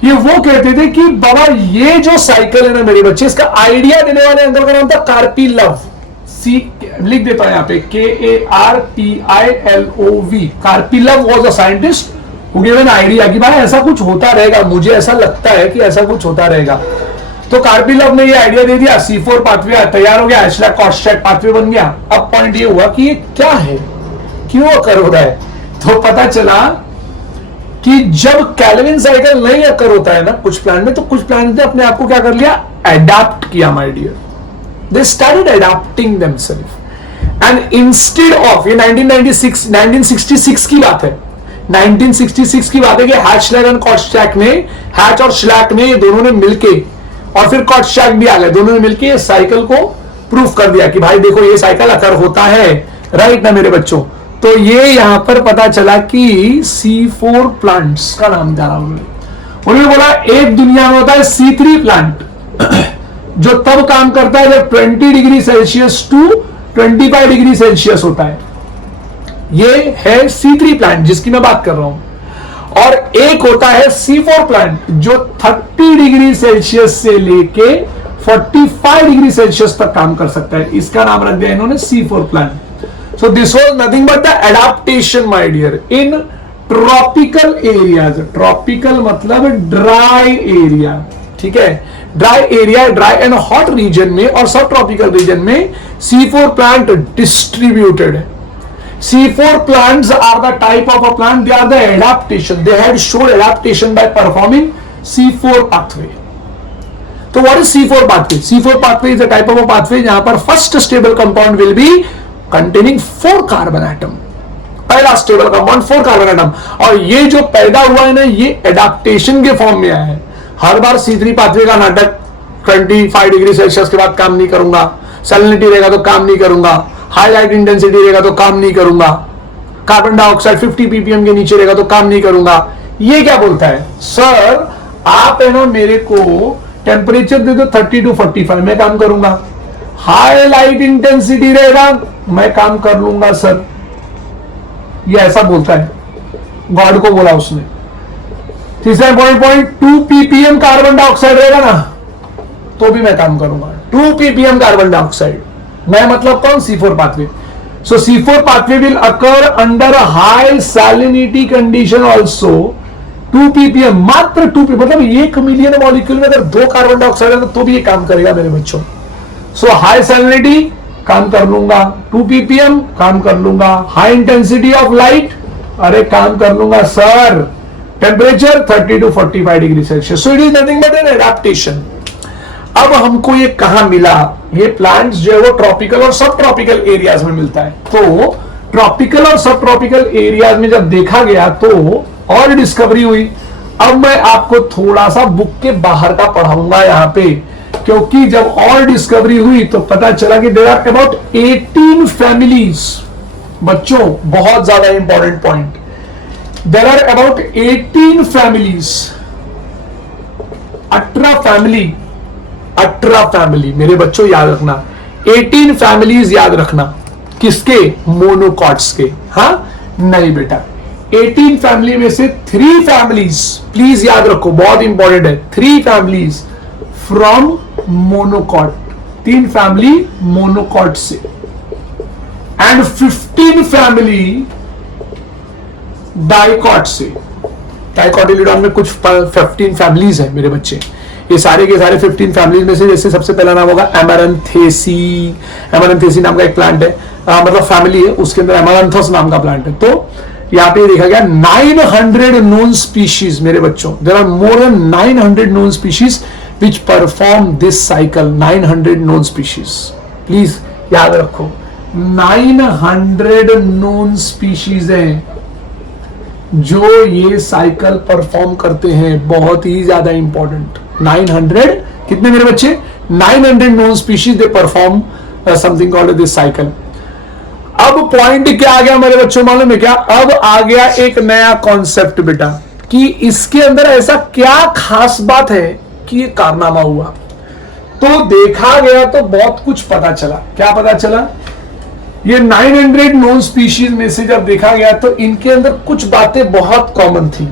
ये वो कहते थे कि बाबा ये जो साइकिल है ना मेरे बच्चे, इसका आइडिया देने वाले अंकल का नाम था कार्पिलव, लिख देता हूं यहां पे, KARPILOV। Karpilov was a scientist who give an idea कि भाई ऐसा कुछ होता रहेगा, मुझे ऐसा लगता है कि ऐसा कुछ होता रहेगा। तो कार्पिलव ने ये आइडिया दे दिया, C4 पाथवे तैयार हो गया, एशलैक-कोर्सचैक पाथवे बन गया। अब पॉइंट ये हुआ कि ये क्या है, क्यों अकर हो रहा है, तो पता चला कि जब कैल्विन साइकिल नहीं अकर होता है ना कुछ प्लांट में, तो कुछ प्लांट ने अपने आप को क्या कर लिया, अडैप्ट किया my dear, they started adapting themself and instead of, ये 1966 की बात है, 1966 की बात है कि हैशलैक एंड कोर्सचैक ने, हैच और श्लैक ने, दोनों ने मिलके, और फिर कोर्सचैक भी आ गए, दोनों ने मिलके ये साइकिल को प्रूफ कर दिया कि भाई देखो ये साइकिल अकर होता है, राइट ना मेरे बच्चों। तो ये यहां पर पता चला कि C4 प्लांट्स का नाम जाना उन्होंने बोला, एक दुनिया में होता है C3 प्लांट जो तब काम करता है जब 20 degree Celsius to 25 degree Celsius होता है, ये है C3 प्लांट जिसकी मैं बात कर रहा हूं। और एक होता है C4 प्लांट जो 30 डिग्री सेल्सियस से लेके 45 डिग्री सेल्सियस तक काम कर सकता है, इसका नाम रख दिया इन्होंने C4 plant. So this was nothing but the adaptation, my dear, in tropical areas. Tropical मतलब dry area, ठीक है, dry area, dry and hot region में और सब tropical region में C4 plant distributed है। C4 plants are the type of a plant, they are the adaptation, they had showed adaptation by performing C4 pathway. So what is C4 pathway? C4 pathway is a type of a pathway जहां पर first stable compound will be containing 4 carbon atom, पहला स्टेबल कंपाउंड 4 कार्बन एटम, और ये जो पैदा हुआ है ना ये एडाप्टेशन के फॉर्म में आया है। हर बार C3 पाथवे का नाटक, 25 डिग्री सेल्सियस के बाद काम नहीं करूंगा, सैलिनिटी रहेगा तो काम नहीं करूंगा, हाई लाइट इंटेंसिटी रहेगा तो काम नहीं करूंगा, कार्बन डाइऑक्साइड 50 ppm के नीचे रहेगा तो काम नहीं करूंगा। ये क्या बोलता है, सर आप है ना मेरे को टेम्परेचर दे दो 30 to 45, मैं काम करूंगा, हाई लाइट इंटेंसिटी रहेगा मैं काम कर लूंगा सर, ये ऐसा बोलता है, गॉड को बोला उसने। तीसरा पॉइंट 2 ppm कार्बन डाइऑक्साइड रहेगा ना तो भी मैं काम करूंगा, 2 ppm कार्बन डाइऑक्साइड, मैं मतलब कौन, C4 pathway. So C4 pathway will occur under high salinity condition also, 2 ppm, मात्र 2 ppm, मतलब 1 मिलियन मॉलिक्यूल में अगर 2 कार्बन डाइऑक्साइड है तो भी ये काम करेगा मेरे बच्चों। सो हाई सैलिनिटी काम कर लूंगा, 2 ppm काम कर लूंगा, हाई इंटेंसिटी ऑफ लाइट अरे काम कर लूंगा sir, temperature 30 to 45 degree Celsius. So it is nothing but an adaptation. अब हमको ये कहां मिला, ये प्लांट्स जो है वो ट्रॉपिकल और सब ट्रॉपिकल एरियाज में मिलता है। तो ट्रॉपिकल और सब ट्रॉपिकल एरियाज में जब देखा गया तो और डिस्कवरी हुई। अब मैं आपको थोड़ा सा बुक के बाहर का पढ़ाऊंगा यहाँ पे, क्योंकि जब और डिस्कवरी हुई तो पता चला कि देयर आर अबाउट 18 फैमिलीज, बच्चों बहुत ज्यादा important point, there are about 18 families, 18 family मेरे बच्चों याद रखना, 18 फैमिलीज याद रखना, किसके, मोनोकॉट्स के, हाँ नहीं बेटा, 18 फैमिली में से 3 फैमिलीज प्लीज याद रखो, बहुत इंपॉर्टेंट है, 3 families from monocot, 3 family monocot से, एंड 15 फैमिली डाइकॉट से। डाइकॉटिलिडॉन में कुछ 15 फैमिलीज है मेरे बच्चे, ये सारे के सारे 15 फैमिलीज में से जैसे सबसे पहला नाम होगा एमरंथेसी, एमरंथेसी नाम का एक प्लांट है, मतलब फैमिली है, उसके अंदर एमरंथस नाम का प्लांट है। तो यहाँ पे देखा गया 900 नोन स्पीशीज मेरे बच्चों, there are more than 900 known species which perform this cycle, 900 known species, please याद रखो 900 known species हैं जो ये साइकिल परफॉर्म करते हैं, बहुत ही ज्यादा इंपॉर्टेंट। 900 कितने मेरे बच्चे, 900 known species they perform something called this cycle। अब पॉइंट क्या आ गया मेरे बच्चों मालूम है क्या, अब आ गया एक नया कॉन्सेप्ट बेटा, कि इसके अंदर ऐसा क्या खास बात है कि ये कारनामा हुआ। तो देखा गया तो बहुत कुछ पता चला। क्या पता चला? ये 900 नोन स्पीशीज में से जब देखा गया तो इनके अंदर कुछ बातें बहुत कॉमन थी।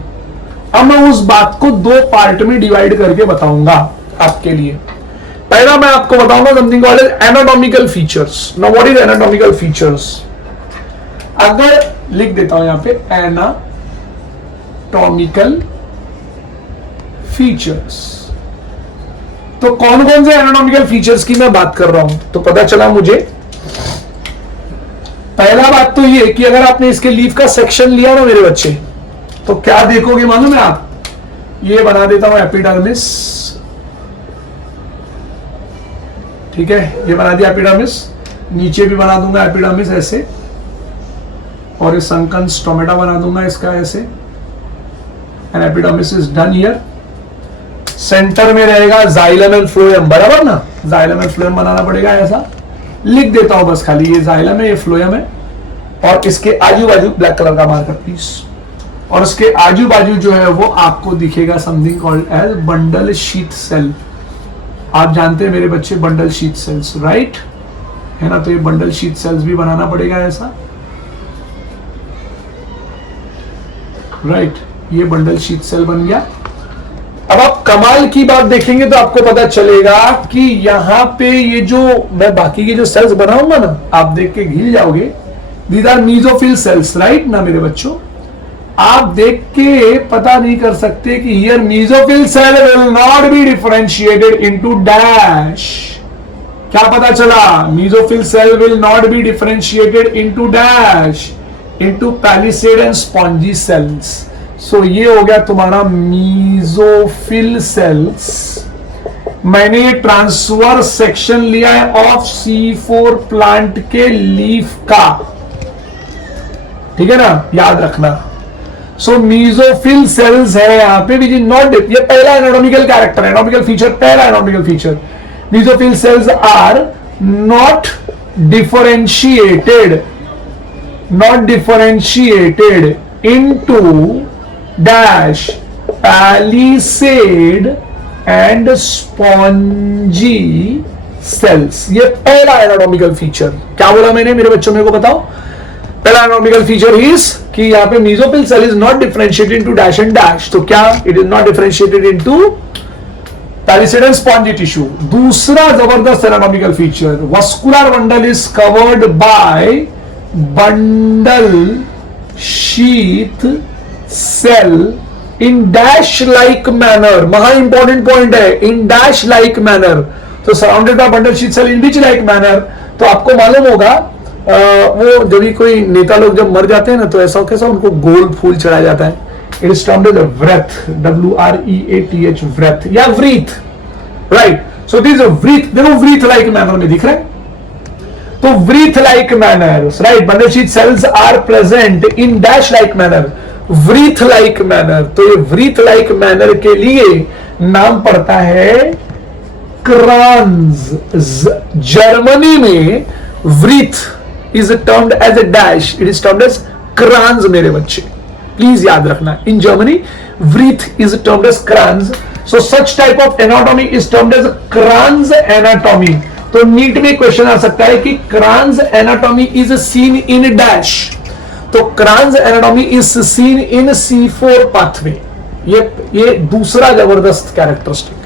अब मैं उस बात को दो पार्ट में डिवाइड करके बताऊंगा आपके लिए। पहला मैं आपको बताऊंगा something called as anatomical features. Now what is anatomical features? अगर लिख देता हूं यहां पे एनाटॉमिकल फीचर्स, तो कौन कौन से एनाटॉमिकल फीचर्स की मैं बात कर रहा हूं? तो पता चला मुझे, पहला बात तो ये कि अगर आपने इसके लीफ का सेक्शन लिया ना मेरे बच्चे, तो क्या देखोगे मालूम है आप? ये बना देता हूं एपिडर्मिस, ठीक है, ये बना दिया एपिडर्मिस, नीचे भी बना दूंगा एपिडर्मिस ऐसे, और इस संकन स्टोमेटा बना दूंगा इसका ऐसे, and epidermis is done here. Centre में रहेगा जाइलम एंड फ्लोएम, बराबर ना? जाइलम एंड फ्लोएम बनाना पड़ेगा, ऐसा लिख देता हूं बस खाली, ये जाइलम है, ये फ्लोएम है, और इसके आजू बाजू ब्लैक कलर का मार्कर प्लीज, और इसके आजू बाजू जो है वो आपको दिखेगा something called as bundle sheath cell. आप जानते हैं मेरे बच्चे बंडल शीथ सेल्स, राइट है ना? तो ये बंडल शीथ सेल्स भी बनाना पड़ेगा ऐसा, राइट, ये बंडल शीथ सेल बन गया। अब आप कमाल की बात देखेंगे तो आपको पता चलेगा कि यहां पे ये जो मैं बाकी के जो सेल्स बनाऊंगा ना, आप देख के घिल जाओगे, these are mesophyll cells, right ना मेरे बच्चों? आप देख के पता नहीं कर सकते कि here mesophyll cell will not be differentiated into dash. क्या पता चला? Mesophyll cell will not be differentiated into dash, into palisade and spongy cells. So ये हो गया तुम्हारा मीजोफिल सेल्स। मैंने ये ट्रांसवर्स सेक्शन लिया है ऑफ C4 प्लांट के लीफ का, ठीक है ना, याद रखना। सो मीजोफिल सेल्स है यहां पे, विच इज नॉट, ये पहला एनाटॉमिकल कैरेक्टर, एनाटॉमिकल फीचर, पहला anatomical feature, mesophyll cells are not differentiated into dash palisade and spongy cells. ये पहला एनाटॉमिकल फीचर। क्या बोला मैंने मेरे बच्चों, मेरे को बताओ? पहला एनाटॉमिकल फीचर इज कि यहां पे mesophyll cell is not differentiated into dash and dash. तो क्या it is not differentiated into palisade and spongy tissue. दूसरा जबरदस्त anatomical feature, vascular bundle is covered by bundle sheath cell in dash like manner. महा इंपॉर्टेंट पॉइंट है, इन डैश लाइक मैनर। तो surrounded by bundle sheath cell in which like manner. तो आपको मालूम होगा वो जब भी कोई नेता लोग जब मर जाते हैं ना, तो ऐसा कैसा उनको गोल फूल चढ़ाया जाता है। It is termed as wreath, WREATH, wreath या व्रीथ, राइट। सो दिस व्रीथ, देखो व्रीथ लाइक मैनर में दिख रहा है, तो wreath like manner, right. Bundle sheath cells are present in dash like manner, wreath like manner. तो ये व्रीथ लाइक मैनर के लिए नाम पड़ता है क्रांज। जर्मनी में व्रीथ is termed as a dash, it is termed as Kranz मेरे बच्चे, प्लीज याद रखना। In Germany, wreath is termed as Kranz. So such type of anatomy is termed as Kranz anatomy. तो नीट में क्वेश्चन आ सकता है कि Kranz anatomy is seen in dash. तो Kranz anatomy is seen in C4 pathway. ये दूसरा जबरदस्त कैरेक्टरिस्टिक।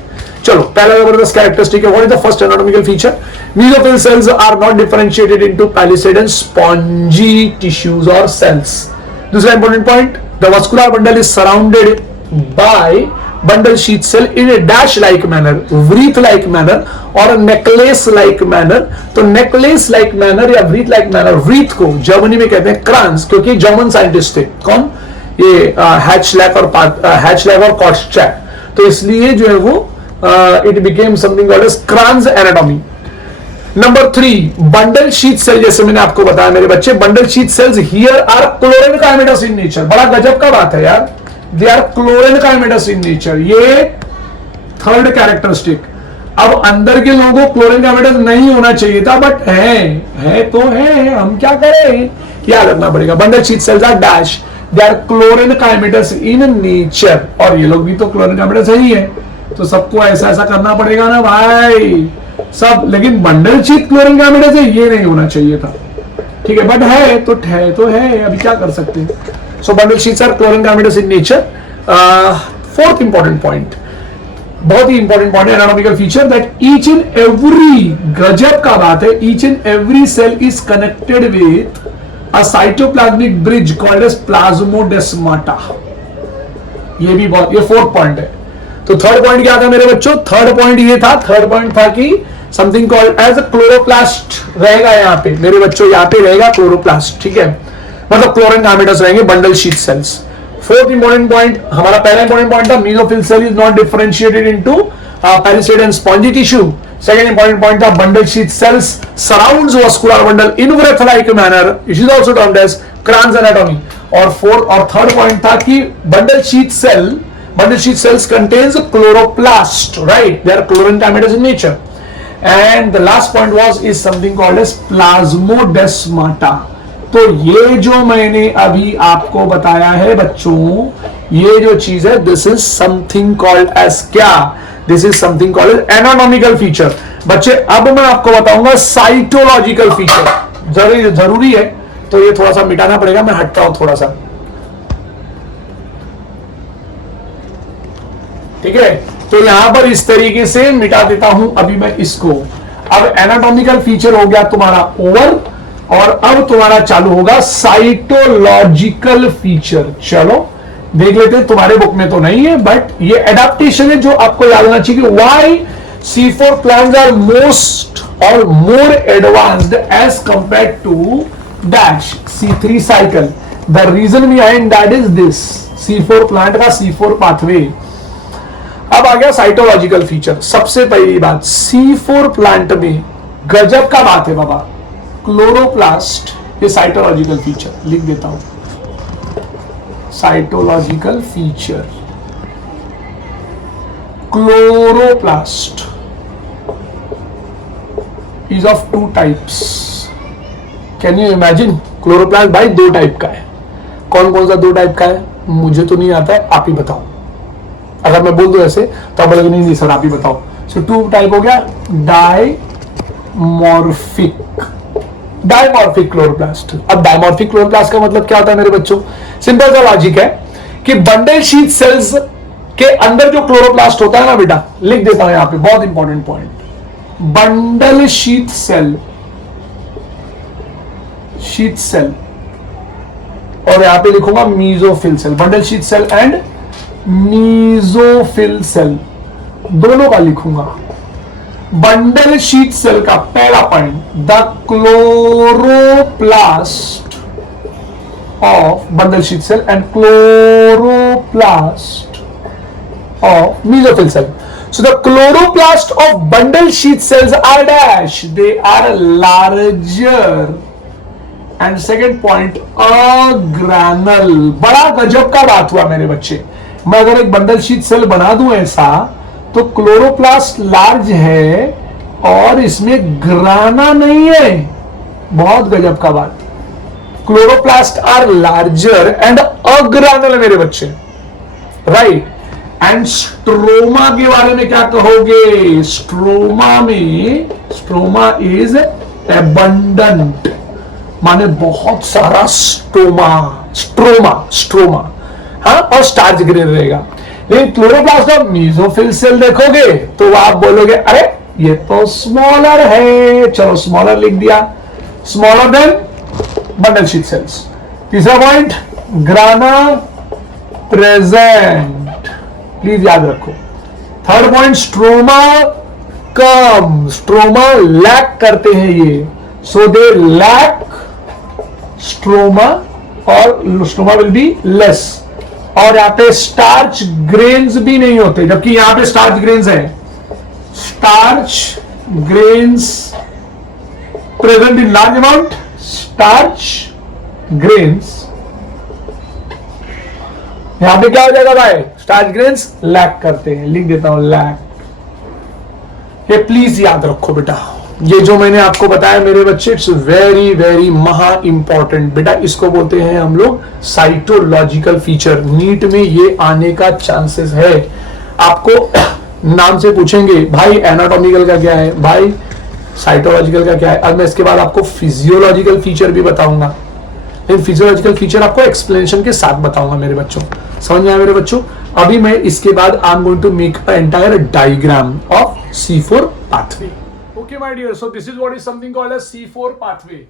चलो, पहला जबरदस्त कैरेक्टरिस्टिक है, what is the first anatomical feature? Mesophyll cells are not differentiated into palisade and spongy tissues और सेल्स। दूसरा important point, the vascular bundle is surrounded by bundle sheath cell in a dash like manner, wreath like manner और नेकलेस लाइक मैनर। तो नेकलेस लाइक मैनर या व्रीथ लाइक मैनर, व्रीथ को जर्मनी में कहते हैं क्रांस, क्योंकि जर्मन साइंटिस्ट थे कौन, ये हैचलैक और कॉट्सचैक। तो इसलिए जो है वो it became something called as Kranz anatomy. Number 3, bundle sheath cell। जैसे मैंने आपको बताया मेरे बच्चे, bundle sheath cells here are chlorine-chimatous in nature। बड़ा गजब का बात है यार, they are chlorine-chimatous in nature। ये थर्ड कैरेक्टरिस्टिक। अब अंदर के लोगों को chlorine-chimatous नहीं होना चाहिए था, बट है तो है, हम क्या करें, याद रखना पड़ेगा। bundle sheath cells are dash they are chlorenchymatous in nature, और ये लोग भी तो क्लोरीन काइमेटस ही है, तो सबको ऐसा ऐसा करना पड़ेगा ना भाई सब। लेकिन बंडल शीट क्लोरीन काइमेटस है, ये नहीं होना चाहिए था, ठीक है, बट है तो है, अभी क्या कर सकते हैं। So bundle sheets are chlorenchymatous in nature. Fourth important point, बहुत ही इंपॉर्टेंट पॉइंट है, anatomical feature that each and every, गजब का बात है, each and every cell is connected with a cytoplasmic bridge called as plasmodesmata. ये भी बहुत, ये फोर्थ पॉइंट है। तो थर्ड पॉइंट क्या था मेरे बच्चों? थर्ड पॉइंट ये था, थर्ड पॉइंट था कि something called as a chloroplast रहेगा यहाँ पे मेरे बच्चों, यहाँ पे रहेगा क्लोरोप्लास्ट, ठीक है, मतलब क्लोरीन काइमेटस रहेंगे bundle sheet cells. Fourth important point, हमारा पहला इंपॉर्टेंट पॉइंट था mesophyll cell is not differentiated into palisade and spongy tissue. Second important point था bundle sheet cells surrounds vascular bundle in wreath like manner, it is also termed as Kranz anatomy. और फोर्थ और थर्ड पॉइंट था कि bundle sheet cells contains chloroplast, right, they are chlorenchymatous in nature. And the last point was is something called as plasmodesmata. तो ये जो मैंने अभी आपको बताया है बच्चों, ये जो चीज है, this is something called as क्या? This is something called as anatomical feature. बच्चे अब मैं आपको बताऊंगा साइटोलॉजिकल फीचर, जरूरी है, तो ये थोड़ा सा मिटाना पड़ेगा, मैं हटता हूं थोड़ा सा, ठीक है। तो यहां पर इस तरीके से मिटा देता हूं अभी मैं इसको। अब एनाटॉमिकल फीचर हो गया तुम्हारा ओवर, और अब तुम्हारा चालू होगा साइटोलॉजिकल फीचर। चलो देख लेते हैं, तुम्हारे बुक में तो नहीं है, बट ये एडेप्टेशन है जो आपको याद होना चाहिए कि why C4 plants are most और more advanced as compared to dash C3 cycle. The reason behind that is this, C4 plant का C4 पाथवे। अब आ गया साइटोलॉजिकल फीचर। सबसे पहली बात, C4 प्लांट में गजब का बात है बाबा, क्लोरोप्लास्ट, ये साइटोलॉजिकल फीचर लिख देता हूं, cytological feature chloroplast is of two types. Can you imagine? Chloroplast भाई दो टाइप का है। कौन कौन सा दो टाइप का है? मुझे तो नहीं आता है, आप ही बताओ। अगर मैं बोल दूं ऐसे तो आप बोलोगे नहीं सर आप ही बताओ। सो टू टाइप हो गया, डायमॉर्फिक क्लोरोप्लास्ट। अब डायमॉर्फिक क्लोरोप्लास्ट का मतलब क्या होता है मेरे बच्चों? सिंपल सा लॉजिक है कि बंडल शीट सेल्स के अंदर जो क्लोरोप्लास्ट होता है ना बेटा, लिख देता हूं यहां पे, बहुत important point, bundle sheet cell और यहां पे लिखूंगा mesophyll cell, bundle sheet cell and mesophyll cell, दोनों का लिखूंगा। बंडल शीट सेल का पहला point, the chloroplast of bundle sheet cell and chloroplast of mesophil cell. So the chloroplast of bundle sheath cells are dash, they are larger. And second point, agranal. बड़ा गजब का बात हुआ मेरे बच्चे। मैं अगर एक बंडल शीट सेल बना दूं ऐसा, तो क्लोरोप्लास्ट लार्ज है और इसमें ग्राना नहीं है। बहुत गजब का बात। क्लोरोप्लास्ट आर लार्जर एंड अग्रानल मेरे बच्चे, राइट। एंड स्ट्रोमा के बारे में क्या कहोगे? स्ट्रोमा इज एबंडेंट, माने बहुत सारा स्ट्रोमा, हाँ, और स्टार्च ग्रेन रहेगा। लेकिन क्लोरोप्लास्ट ऑफ मेसोफिल सेल देखोगे तो आप बोलोगे अरे ये तो स्मॉलर है। चलो स्मॉलर लिख दिया, smaller than bundle sheet sales. तीसरा पॉइंट, ग्राना प्रेजेंट, प्लीज याद रखो। थर्ड पॉइंट, स्ट्रोमा कम, स्ट्रोमा लैक करते हैं ये, सो दे लैक स्ट्रोमा और स्ट्रोमा विल बी लेस। और यहां पे स्टार्च ग्रेन्स भी नहीं होते, जबकि यहां पे स्टार्च ग्रेन्स है। Starch grains present in large amount, starch grains, यहां पे क्या हो जाएगा भाई? स्टार्च ग्रेन्स लैक करते हैं, लिख देता हूं लैक। ये प्लीज याद रखो बेटा, ये जो मैंने आपको बताया मेरे बच्चे, इट्स वेरी वेरी महा इंपॉर्टेंट बेटा। इसको बोलते हैं हम लोग साइटोलॉजिकल फीचर। नीट में ये आने का चांसेस है। आपको नाम से पूछेंगे भाई एनाटॉमिकल का क्या है, भाई साइटोलॉजिकल का क्या है। अब मैं इसके बाद आपको फिजियोलॉजिकल फीचर भी बताऊंगा, लेकिन फिजियोलॉजिकल फीचर आपको एक्सप्लेनेशन के साथ बताऊंगा मेरे बच्चों। समझ में आया मेरे बच्चों? अभी मैं इसके बाद I am going to make a entire diagram of C4 pathway. Okay my dear, so this is what is something called as C4 pathway.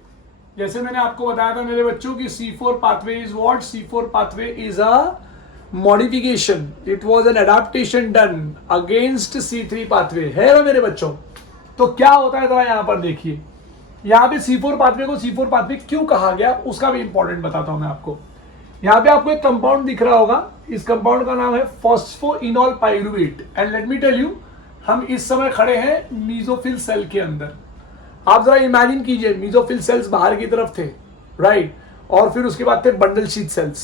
जैसे मैंने आपको बताया था मेरे बच्चों कि C4 pathway is what? C4 pathway is a modification, it was an adaptation done against C3 pathway, है ना मेरे बच्चों? तो क्या होता है जरा यहां पर देखिए, यहां पे C4 पाथवे को C4 पाथवे क्यों कहा गया उसका भी इंपॉर्टेंट बताता हूं मैं आपको। यहां पे आपको एक कंपाउंड दिख रहा होगा, इस कंपाउंड का नाम है phosphoenol pyruvate. And let me tell you, हम इस समय खड़े हैं मीजोफिल सेल के अंदर। आप जरा इमेजिन कीजिए, मीजोफिल सेल्स बाहर की तरफ थे, राइट, और फिर उसके बाद थे बंडल शीथ सेल्स।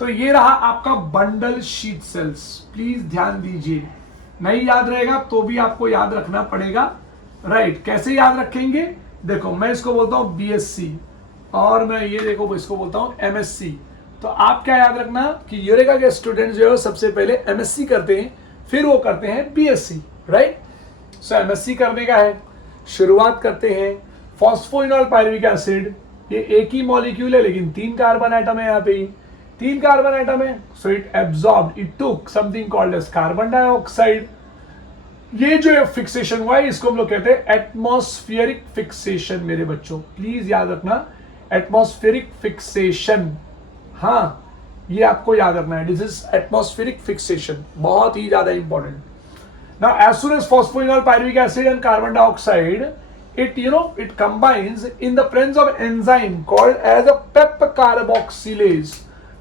तो ये रहा आपका बंडल शीथ सेल्स। प्लीज ध्यान दीजिए, नहीं याद रहेगा तो भी आपको याद रखना पड़ेगा, राइट। कैसे याद रखेंगे? देखो मैं इसको बोलता हूं BSc और मैं ये देखो इसको बोलता हूं MSc। तो आप क्या याद रखना कि यूरेका के स्टूडेंट जो है सबसे पहले MSc करते हैं, फिर वो करते हैं BSc, राइट। सो MSc करने का है, शुरुआत करते हैं फॉस्फोइनॉल पायरुविक एसिड। ये एक ही मॉलिक्यूल है लेकिन 3 कार्बन एटम है, यहाँ पे 3 कार्बन एटम है। So it absorbed, it took something called as carbon dioxide. ये जो फिक्सेशन हुआ है इसको हम लोग कहते हैं एटमॉस्फेरिक फिक्सेशन। मेरे बच्चों प्लीज याद रखना, एटमॉस्फेरिक फिक्सेशन, हाँ ये आपको याद रखना है। दिस इज एटमॉस्फेरिक फिक्सेशन, बहुत ही ज्यादा important. Now as soon as phosphoenol pyruvic acid and carbon dioxide, it combines in the presence of enzyme called as a PEP carboxylase।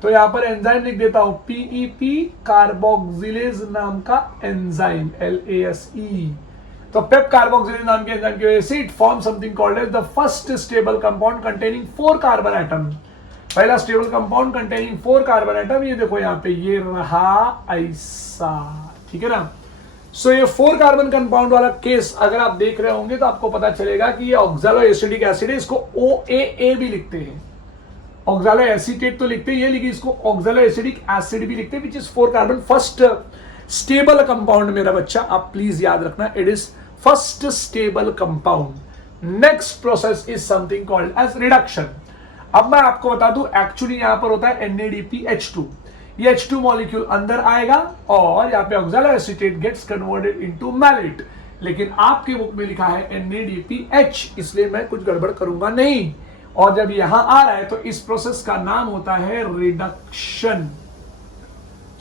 तो यहां पर एंजाइम लिख देता हूं, PEP कार्बोक्सिलेज नाम का एंजाइम, LASE। तो पेप कार्बोक्सिलेज नाम के एंजाइम की वजह से it form something called as the first stable compound containing 4 carbon atom. पहला stable compound containing 4 carbon atom, ये देखो यहाँ पे ये रहा ऐसा, ठीक है ना। सो ये 4 कार्बन कंपाउंड वाला केस अगर आप देख रहे होंगे तो आपको पता चलेगा कि ये ऑक्सैलो एसिडिक एसिड है, इसको OAA भी लिखते हैं। ऑक्सैलो एसीटेट तो लिखते हैं ये, लेकिन इसको ऑक्सैलो एसिडिक एसिड भी लिखते हैं, which is 4 carbon first stable compound. मेरा बच्चा आप प्लीज याद रखना, it is first stable compound. Next process is something called as reduction. अब मैं आपको बता दूं, एक्चुअली यहां पर होता है NADPH2। ये H2 मॉलिक्यूल अंदर आएगा और यहाँ पे oxaloacetate gets converted into malate, लेकिन आपके बुक में लिखा है NADPH, इसलिए मैं कुछ गड़बड़ करूंगा नहीं। और जब यहां आ रहा है तो इस प्रोसेस का नाम होता है रिडक्शन।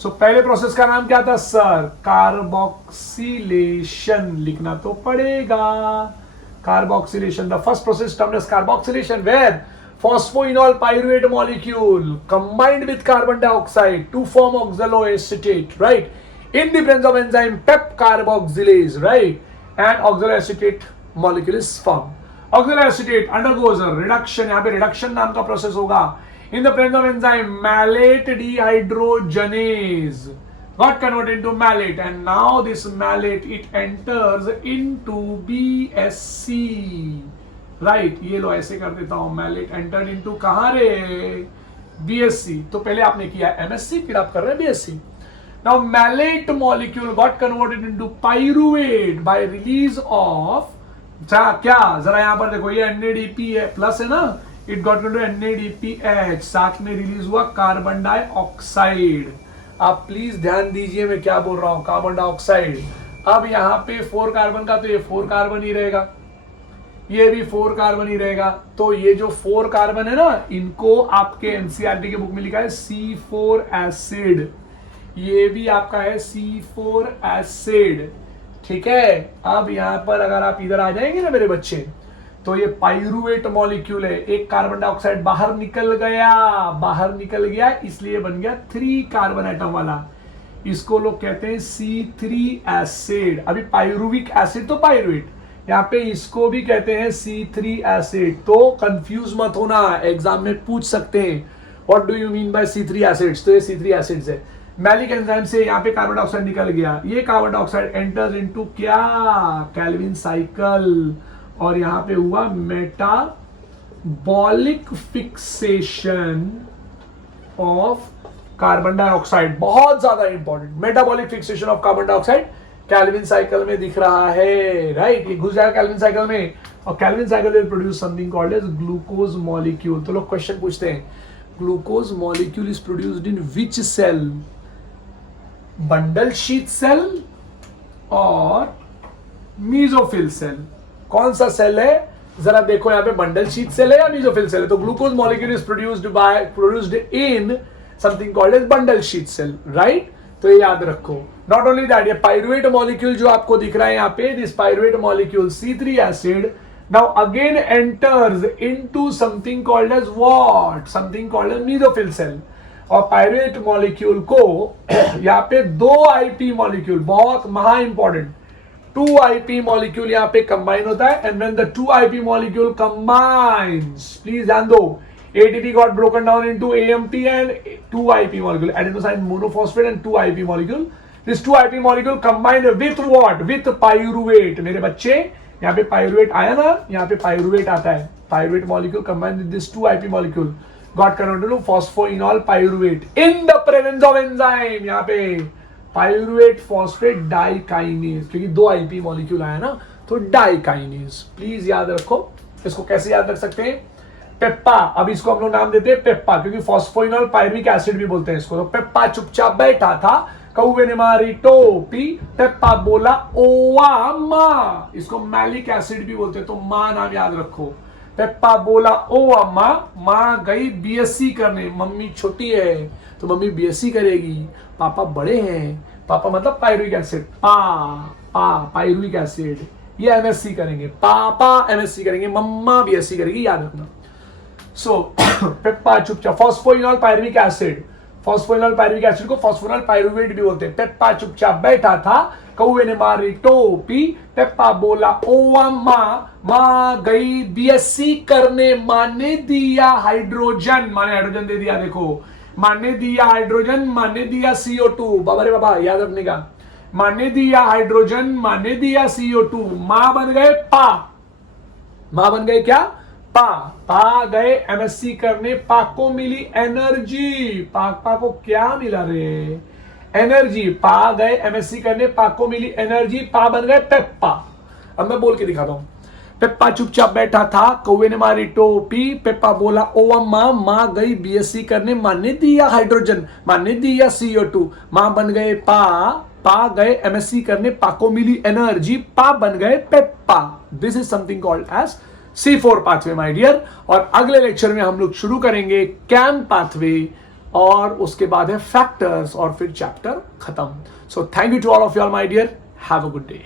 सो पहले प्रोसेस का नाम क्या था सर? कार्बोक्सिलेशन। लिखना तो पड़ेगा, carboxylation. The first process termed as carboxylation where phosphoenol pyruvate molecule combined with carbon dioxide to form oxaloacetate, right, in the presence of enzyme PEP carboxylase, right, and oxaloacetate molecule is formed। oxaloacetate undergoes a reduction, यहाँ पे reduction नाम का process होगा in the presence of enzyme malate dehydrogenase, got converted into malate, and now this malate it enters into BSc, right. ये लो ऐसे कर देता हूं, मैलेट एंटर्ड इनटू कहां रे? BSc। तो पहले आपने किया MSc, फिर आप कर रहे हैं BSc। Now malate molecule got converted into pyruvate by release of क्या, जरा यहां पर देखो ये NADP है, प्लस है ना, इट गॉट इनटू NADPH, साथ में रिलीज हुआ कार्बन डाइऑक्साइड। आप प्लीज ध्यान दीजिए मैं क्या बोल रहा हूं, कार्बन डाइऑक्साइड। अब यहां पे 4 कार्बन का तो ये 4 कार्बन ही रहेगा, ये भी 4 कार्बन ही रहेगा। तो ये जो 4 कार्बन है ना, इनको आपके NCERT के बुक में लिखा है C4 एसिड, ये भी आपका है C4 एसिड, ठीक है। अब यहां पर अगर आप इधर आ जाएंगे ना मेरे बच्चे, तो ये पाइरुवेट मॉलिक्यूल है, एक कार्बन डाइऑक्साइड बाहर निकल गया, इसलिए बन गया 3 कार्बन एटम वाला, इसको लोग कहते हैं C3 एसिड। अभी पाइरुविक एसिड तो पाइरुवेट, यहाँ पे इसको भी कहते हैं C3 एसिड। तो कंफ्यूज मत होना, एग्जाम में पूछ सकते हैं what do you mean bye C3 acids. तो ये C3 एसिड्स है। मैलिक एंजाइम से यहाँ पे कार्बन डाइऑक्साइड निकल गया, ये कार्बन डाइऑक्साइड एंटर्स इनटू क्या? कैल्विन साइकिल, और यहां पे हुआ metabolic fixation of carbon dioxide. बहुत ज्यादा important, metabolic fixation of carbon dioxide kelvin cycle में दिख रहा है, राइट। ये घुस जाएगा कैल्विन साइकिल में, और Calvin cycle will produce something called as glucose molecule. तो लोग क्वेश्चन पूछते हैं, glucose molecule is produced in which cell, bundle sheath cell और मीजोफिल सेल। कौन सा सेल है जरा देखो, यहाँ पे बंडल शीथ सेल है या मीजोफिल सेल है। तो glucose molecule is produced in something called as bundle sheath cell, right. तो ये याद रखो। नॉट ओनली दैट, ये पायरुवेट मॉलिक्यूल जो आपको दिख रहा है यहाँ पे, this pyruvate molecule C3 acid now again enters into something called as what, something called as mesophyll cell। और पायरुवेट मॉलिक्यूल को यहाँ पे 2 IP मॉलिक्यूल, बहुत महा इंपॉर्टेंट, 2 IP मॉलिक्यूल यहाँ पे कंबाइन होता है। And when the 2 IP molecule combines, please ध्यान दो, ATP got broken down into AMP and 2 IP molecule, adenosine monophosphate and 2 IP molecule। This 2 IP molecule combined with what? With pyruvate। मेरे बच्चे यहाँ पे पायरुवेट आया ना, यहाँ पे पायरुवेट आता है। Pyruvate molecule combined with this 2 IP molecule got converted to phosphoenol pyruvate in the presence of enzyme। यहाँ पे पायरुवेट फॉस्फेट डाइकाइनेज, क्योंकि 2 IP मॉलिक्यूल आया ना, तो डाइकाइनेज। प्लीज याद रखो। इसको कैसे याद रख सकते हैं? पेप्पा। अब इसको हम लोग नाम देते हैं पेप्पा, क्योंकि फॉस्फोइनॉल पायरुविक एसिड भी बोलते हैं इसको। तो पेप्पा चुपचाप बैठा था, कौवे ने मारी टोपी, पेप्पा बोला ओवा माँ। इसको मैलिक एसिड भी बोलते हैं, तो माँ नाम याद रखो। पेप्पा बोला ओवा माँ, माँ गई BSc करने। मम्मी छोटी है तो मम्मी BSc करेगी, पापा बड़े हैं, पापा मतलब पायरुविक एसिड, पायरुविक एसिड, ये MSc करेंगे, पापा MSc करेंगे, मम्मा BSc करेगी, याद रखना। सो पेप्पा चुपचाप, phosphoenol pyruvic acid, phosphoenol pyruvic acid को फॉस्फोइनॉल पायरुवेट भी बोलते हैं। पेप्पा चुपचाप बैठा था, कौवे ने मारी टोपी, पेप्पा बोला ओवा माँ, माँ गई BSc करने, माँ ने दिया हाइड्रोजन, माँ ने हाइड्रोजन दे दिया, देखो माँ ने दिया हाइड्रोजन, माँ ने दिया CO2, बाबा रे बाबा याद रखने का, माँ ने दिया हाइड्रोजन, माँ ने दिया CO2, माँ बन गए पा, माँ बन गए क्या? पा गए MSc करने, पा को मिली एनर्जी, पा को क्या मिला रे? एनर्जी। पा गए MSc करने, पा को मिली एनर्जी, पा बन गए पेप्पा। अब मैं बोल के दिखाता हूं। पेप्पा चुपचाप बैठा था, कौवे ने मारी टोपी, पेप्पा बोला ओवा माँ, माँ गई BSc करने, माँ ने दिया हाइड्रोजन, माँ ने दिया CO2, माँ बन गए पा गए MSc करने, पा को मिली एनर्जी, पा बन गए पेप्पा। This is something called as C4 pathway my dear. और अगले लेक्चर में हम लोग शुरू करेंगे कैम पाथवे, और उसके बाद है फैक्टर्स, और फिर चैप्टर खत्म। So thank you to all of you all my dear, have a good day.